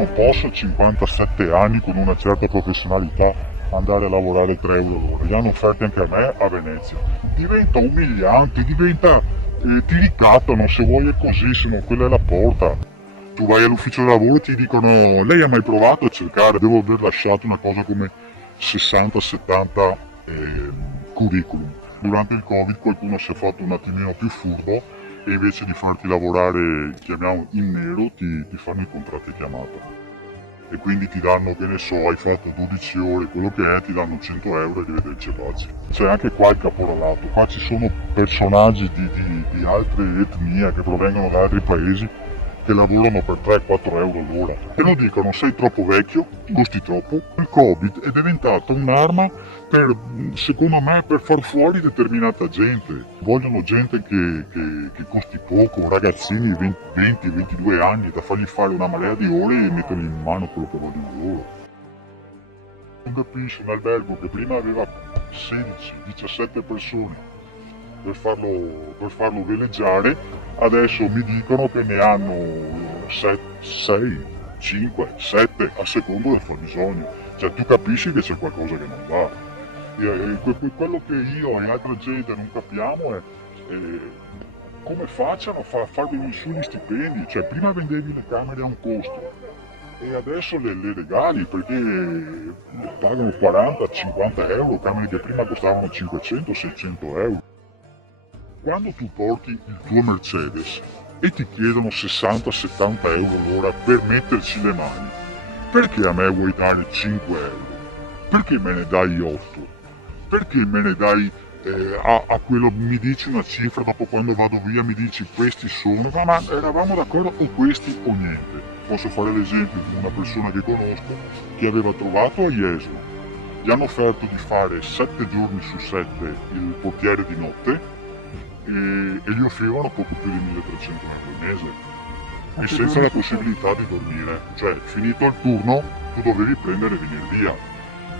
non posso a 57 anni con una certa professionalità andare a lavorare 3 euro l'ora. Li hanno offerti anche a me a Venezia. Diventa umiliante, diventa, ti ricattano se vuoi è così, se no quella è la porta. Tu vai all'ufficio del lavoro e ti dicono lei ha mai provato a cercare, devo aver lasciato una cosa come 60-70 curriculum. Durante il Covid qualcuno si è fatto un attimino più furbo e invece di farti lavorare, chiamiamo in nero, ti fanno i contratti chiamata. E quindi ti danno, che ne so, hai fatto 12 ore, quello che è, ti danno 100 euro e arrivederci e baci. C'è anche qua il caporalato, qua ci sono personaggi di altre etnie che provengono da altri paesi che lavorano per 3-4 euro l'ora e non dicono sei troppo vecchio, costi troppo. Il Covid è diventata un'arma per, secondo me, per far fuori determinata gente. Vogliono gente che costi poco, ragazzini di 20-22 anni da fargli fare una marea di ore e mettergli in mano quello che vogliono loro. Non capisci, un albergo che prima aveva 16-17 persone per farlo veleggiare, adesso mi dicono che ne hanno 6, 5, 7 a secondo del fabbisogno. Cioè tu capisci che c'è qualcosa che non va. Quello che io e altra gente non capiamo è come facciano a far venire su gli stipendi. Cioè prima vendevi le camere a un costo e adesso le regali perché pagano 40-50 euro, camere che prima costavano 500-600 euro. Quando tu porti il tuo Mercedes e ti chiedono 60-70 euro l'ora per metterci le mani, perché a me vuoi dare 5 euro? Perché me ne dai 8? Perché me ne dai a quello mi dici una cifra, dopo quando vado via mi dici questi sono, ma eravamo d'accordo o questi o niente. Posso fare l'esempio di una persona che conosco che aveva trovato a Jesolo, gli hanno offerto di fare 7 giorni su 7 il portiere di notte e gli offrivano poco più di 1300 euro al mese e senza la possibilità di dormire, cioè finito il turno tu dovevi prendere e venire via.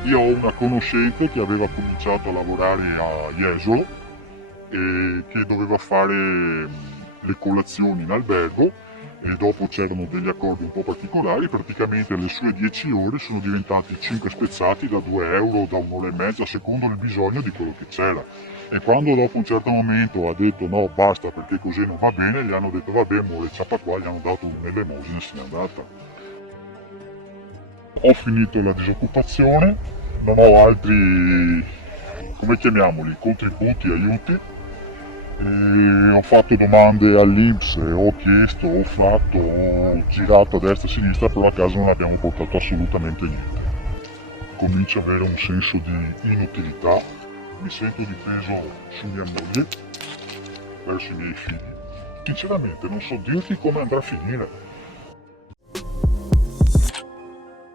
Io ho una conoscente che aveva cominciato a lavorare a Jesolo e che doveva fare le colazioni in albergo e dopo c'erano degli accordi un po' particolari, praticamente le sue 10 ore sono diventati 5 spezzati da 2 euro, da un'ora e mezza, secondo il bisogno di quello che c'era. E quando dopo un certo momento ha detto no basta perché così non va bene, gli hanno detto vabbè muore ciappa qua, gli hanno dato un'elemosina e se n'è andata. Ho finito la disoccupazione, non ho altri, come chiamiamoli, contributi, aiuti. E ho fatto domande all'INPS, ho chiesto, ho fatto, ho girato a destra e a sinistra, però a casa non abbiamo portato assolutamente niente. Comincio ad avere un senso di inutilità, mi sento di peso su mia moglie, verso i miei figli. Sinceramente non so dirti come andrà a finire.